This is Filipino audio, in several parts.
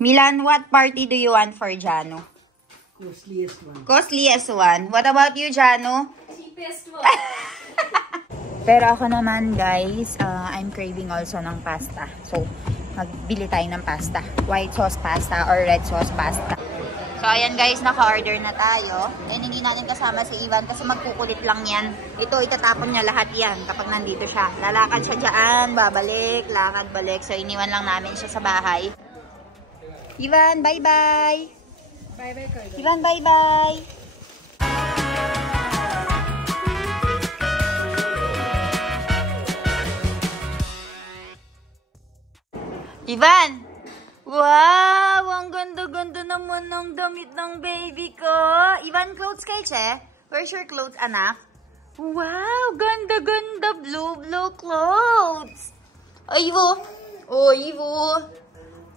Milan, what party do you want for Jano? Costliest one. Costliest one. What about you, Jano? Cheapest one. Pero ako naman, guys, I'm craving also ng pasta. So, magbili tayo ng pasta. White sauce pasta or red sauce pasta. So, ayan guys, naka-order na tayo. And hindi natin kasama si Ivan kasi magkukulit lang yan. Ito, itatapon niya lahat yan kapag nandito siya. Lalakad siya dyan, babalik, lakad, balik. So, iniwan lang namin siya sa bahay. Ivan, bye-bye! Bye-bye, Cardo. Ivan, bye-bye! Ivan! Wow! Ang ganda-ganda naman ng damit ng baby ko. Ivan, clothes kay Che? Where's your clothes, anak? Wow! Ganda-ganda! Blue clothes! Ivo! Oh, Ivo!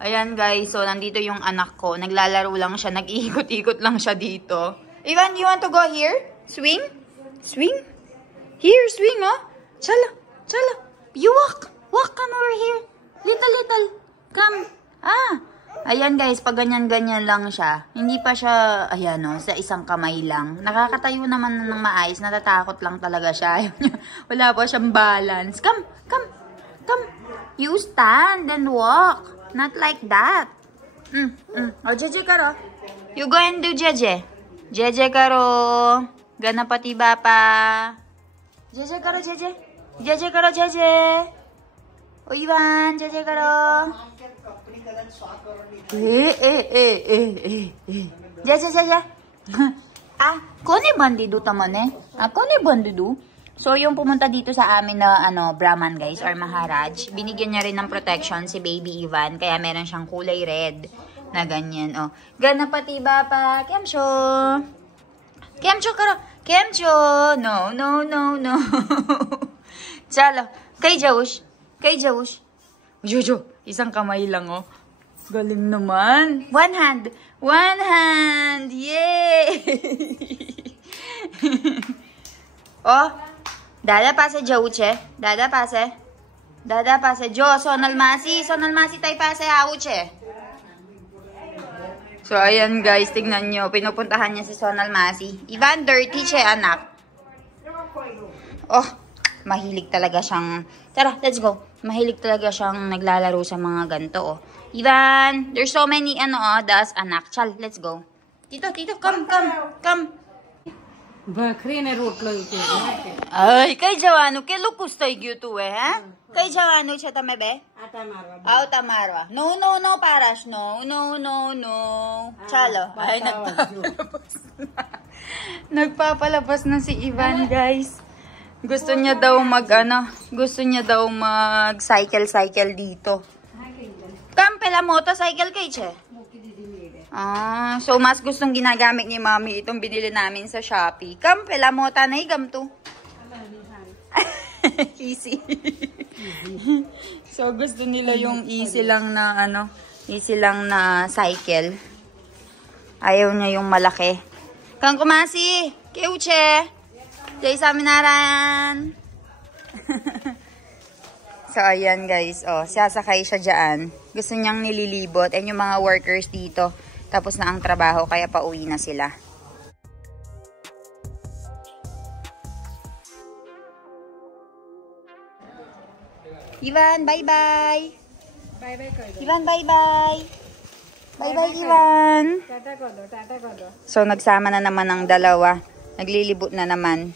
Ayan guys, so nandito yung anak ko. Naglalaro lang siya. Nag-iikot-ikot lang siya dito. Ivan, you want to go here? Swing? Swing? Here, swing, oh! Chala! Chala! You walk! Walk, come over here! Little! Come! Ayan guys, pag ganyan-ganyan lang siya, hindi pa siya, ayan o, sa isang kamay lang. Nakakatayo naman ng maayos, natatakot lang talaga siya. Wala pa siyang balance. Come! You stand and walk. Not like that. O, Jeje karo. You go and do Jeje. Jeje karo. Gana pati bapa. Jeje karo, Jeje. Jeje karo, Jeje. O, Ivan, Jeje karo. Jeje. Kone bandido tamane? Kone bandido? So, yung pumunta dito sa amin na, Brahman guys, or Maharaj, binigyan niya rin ng protection si Baby Ivan, kaya meron siyang kulay red, na ganyan, oh. Gana pati bapa, kemcho. Kemcho karo. Kemcho. No. Chalo. Kay Jawush. Jojo, isang kamay lang, oh. Galing naman. One hand. Yay! Oh, dada pase Jawuche. Dada pase. Jo, sonal masi tay pase Jawuche. So, ayan guys, tignan nyo. Pinupuntahan niya si Sonal Masi. Ivan, dirty, Che, anak. Oh, mahilig talaga siyang... Tara, let's go. Mahilig talaga siyang naglalaro sa mga ganito, oh. Ivan, there's so many, das, anak. Chal, let's go. Tito, come. भाकरी ने रोटलो इथे Ay, kay Jawano, ke lukustoy gyu tu ha? Kay Jawano siya tame be? आटा मारवा Aw, tamarwa. No, parash. No. Chalo. Ay, nagpapalabas na si Ivan, guys. Gusto niya daw mag-cycle dito. Kampela motorcycle kay Che? So mas gustong ginagamit ni Mami itong binili namin sa Shopee. Kampela mota na igam to. Easy. So gusto nila yung easy lang na cycle. Ayaw niya yung malaki. Kang kumasi, keuche. Jay sa minaran. So, ayan guys. Oh, sasakay siya dyan. Gusto niyang nililibot. And yung mga workers dito, tapos na ang trabaho, kaya pauwi na sila. Ivan, bye-bye. Bye-bye, Cardo. Ivan, bye-bye. Bye-bye, Ivan. Tata kodo. So, nagsama na naman ang dalawa. Naglilibot na naman.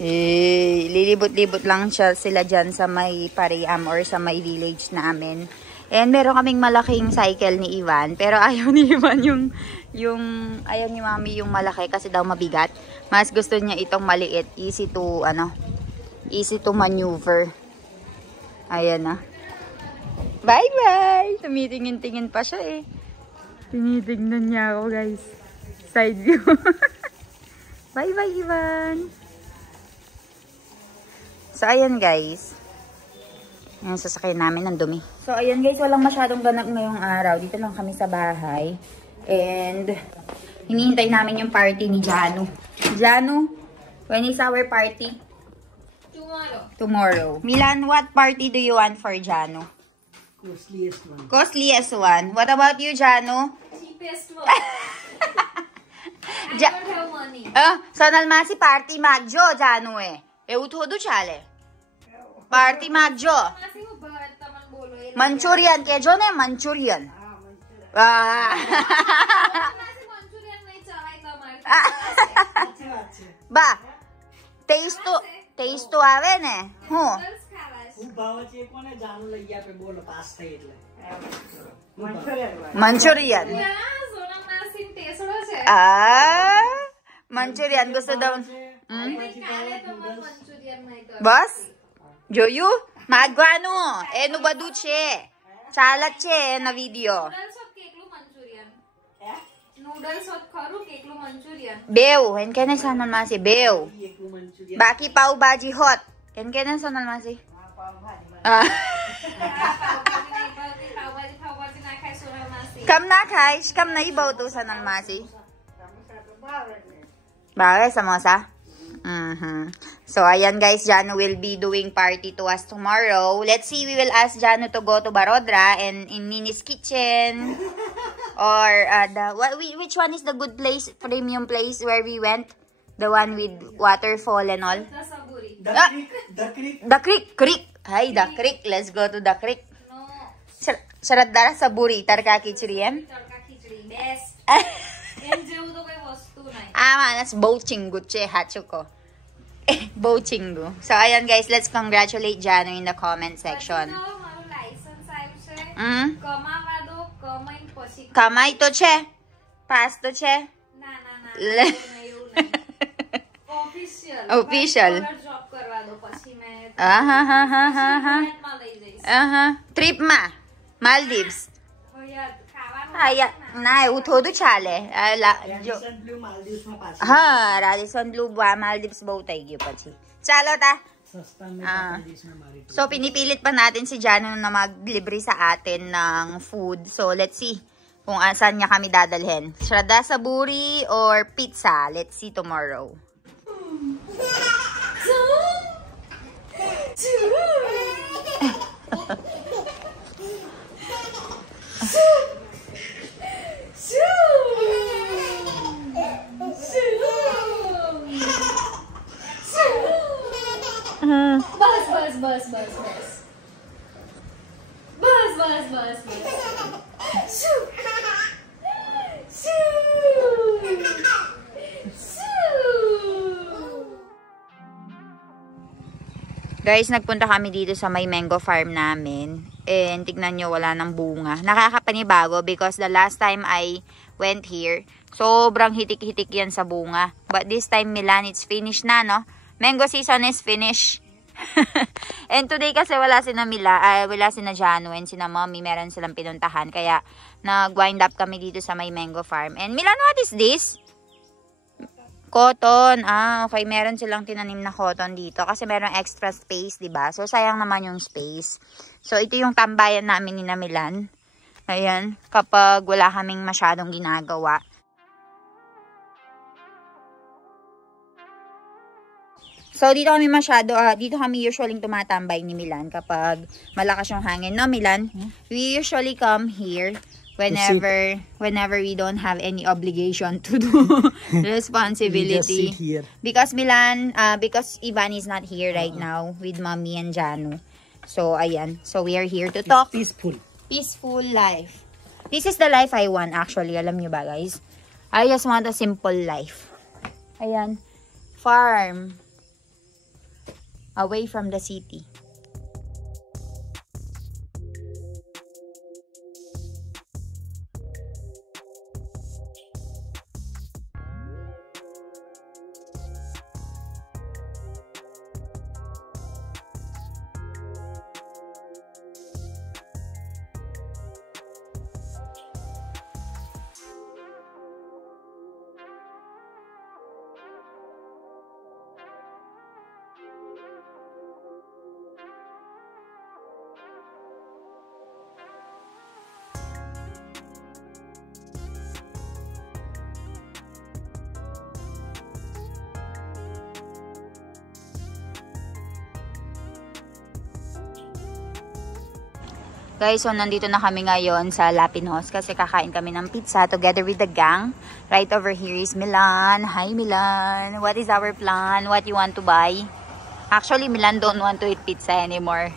Lilibot-libot lang sila dyan sa may Pariam or sa may village namin. And meron kaming malaking cycle ni Ivan. Pero ayaw ni Ivan ayaw ni Mami yung malaki kasi daw mabigat. Mas gusto niya itong maliit. Easy to maneuver. Ayan na. Bye-bye! Tumitingin-tingin pa siya eh. Tinitingnan niya ako guys. Side view. Bye-bye, Ivan! So, ayan guys. Yung sasakyan namin, ang dumi. So, ayan guys, walang masyadong ganap ngayong araw. Dito lang kami sa bahay. And, hinihintay namin yung party ni Jano. Jano, when is our party? Tomorrow. Tomorrow. Milan, what party do you want for Jano? Costliest one. Costliest one. What about you, Janu? Cheapest one. I Ja- don't have money. Sonal માસી પાર્ટી માગજો જાનુ એવું થોડું ચાલે પાર્ટી માગજો માસી હું ભાત તમને બોલો એ મંચુરિયન કેજો ને મંચુરિયન માસી મંચુરિયન નહીં ચવાય તમારે. સાચી વાત છે. બા ટેસ્ટ તો આવે ને હું નૂડલ્સ ખાવા છે. હું ભાવ છે કોને જાનું લઈ આપે બોલો પાસ થઈ એટલે. મંચુરિયન ના, સોનમ માસી ટેસડો છે. મંચુરિયન ગુસ્સો દઉં કાલે તો મને મંચુરિયન નહીં તો. બસ જોયું માગવાનું એનું બધું છે ચાલ જ છે એનો વિડીયો નૂડલ્સ હોત કે એકલું મંચુરિયન? નૂડલ્સ હોત ખરું કે એકલું મંચુરિયન? બેવ એને કે ને સોનલ માસી બેવ એકલું મંચુરિયન. બાકી પાવભાજી હોત એને કે ને સોનલ માસી હા. પાવભાજી ના ખાય સોનમ માસી. કમ ના ખાઈશ કમ નહીં બહુ તું સોનલ માસી ભાવે samosa So ayan guys, Janu will be doing party to us tomorrow. Let's see, we will ask Janu to go to Barodra and in Nini's kitchen or which one is the good place, premium place where we went, the one with waterfall and all. Saburi. The creek. Hi, the creek. Let's go to the creek. No. Sharadara Saburi, tarka khichdi em. તડકા ખીચડી બેસ્ટ. એમ જેવું તો કોઈ વસ્તુ નહીં. Manas bau chingu che hachuko. Bau chingu. So ayan guys, let's congratulate Janu in the comment section. પછી તો મારું લાયસન્સ આવ્યું છે. કમાવા દો, કમાઈને પછી Kamay to che. Pass to che. ના ના ના Le- એવું નહીં. Official Official. જોબ કરવા દો પછી મેં Aha ha ha ha ha. માં લઈ જઈશ. Trip ma. Maldives. ભૈયા ખાવાનું Aya, na એવું થોડું ચાલે. Radisson Blue Maldives માં પાછી. હા, Radisson Blue Maldives બહુ થઈ ગયું પછી. ચાલો તા. સસ્તામાં Ah. Maldives મારી trip. So, pinipilit pa natin si Janu na mag-delivery sa atin ng food. So, let's see kung saan niya kami dadalhin. Shraddha Saburi or pizza? Let's see tomorrow. બસ બસ બસ બસ બસ બસ બસ બસ બસ શુ શુ Guys, nagpunta kami dito sa may mango farm namin. And tignan nyo, wala ng bunga. Nakakapanibago because the last time I went here, sobrang hitik-hitik yan sa bunga. But this time, Milan, it's finished na, no? Mango season is finished. And today kasi wala sina Janu and sina Mommy, meron silang pinuntahan. Kaya nag-wind up kami dito sa may mango farm. And Milan, what is this? Cotton. Okay. Meron silang tinanim na cotton dito. Kasi meron extra space, diba? So, sayang naman yung space. So, ito yung tambayan namin ni Milan. Ayan. Kapag wala kaming masyadong ginagawa. So, dito kami usually tumatambay ni Milan kapag malakas yung hangin. No, Milan? We usually come here whenever we don't have any obligation to do responsibility. We just sit here. Because Milan, because Ivan is not here right now with Mommy and Janu. So, ayan. So, we are here to talk. Peaceful. Peaceful life. This is the life I want actually. Alam nyo ba guys? I just want a simple life. Ayan. Farm. Away from the city. Guys, so nandito na kami ngayon sa Lapinos kasi kakain kami ng pizza together with the gang. Right over here is Milan. Hi Milan. What is our plan? What you want to buy? Actually, Milan don't want to eat pizza anymore.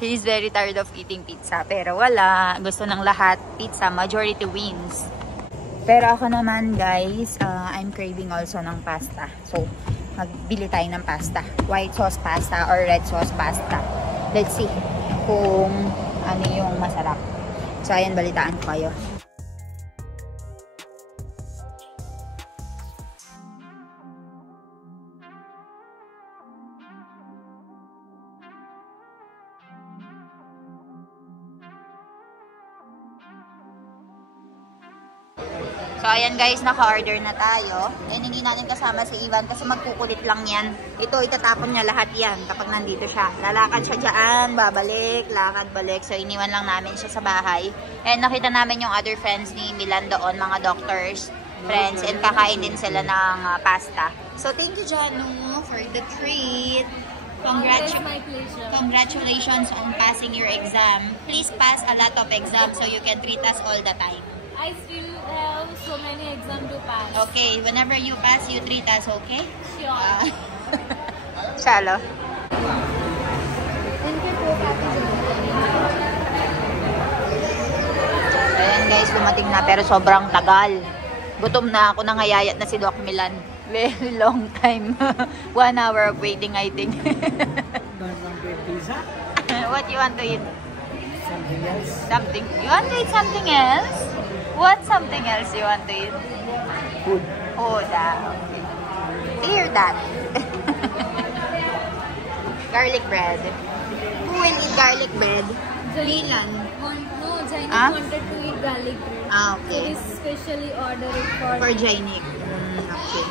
He is very tired of eating pizza. Pero wala. Gusto ng lahat. Pizza. Majority wins. Pero ako naman guys, I'm craving also ng pasta. So, magbili tayo ng pasta. White sauce pasta or red sauce pasta. Let's see kung ano yung masarap. So, ayan, balitaan ko kayo. So, ayan guys, naka-order na tayo. And hindi natin kasama si Ivan kasi magkukulit lang yan. Ito, itatapon niya lahat yan kapag nandito siya. Lalakad siya dyan, babalik, lakad, balik. So, iniwan lang namin siya sa bahay. And nakita namin yung other friends ni Milan doon, mga doctors, friends. And kakain din sila ng pasta. So, thank you, Janu, for the treat. Congratulations on passing your exam. Please pass a lot of exams so you can treat us all the time. I still have so many exams to pass. Okay, whenever you pass, you treat us, okay? Sure. Chalo. Thank you po, Kati. Ayan guys, dumating na pero sobrang tagal. Gutom na ako, nangayayat na si Doc Milan. Very long time. 1 hour of waiting, I think. Don't want to eat pizza? What you want to eat? Something else? Something. You want to eat something else? What something else you want to eat? Food. Food, okay. Hear that. Garlic bread. Who will eat garlic bread? Milan. No, Jainik Ah? wanted to eat garlic bread. Ah, So okay. we specially ordered it for For Jainik. Okay.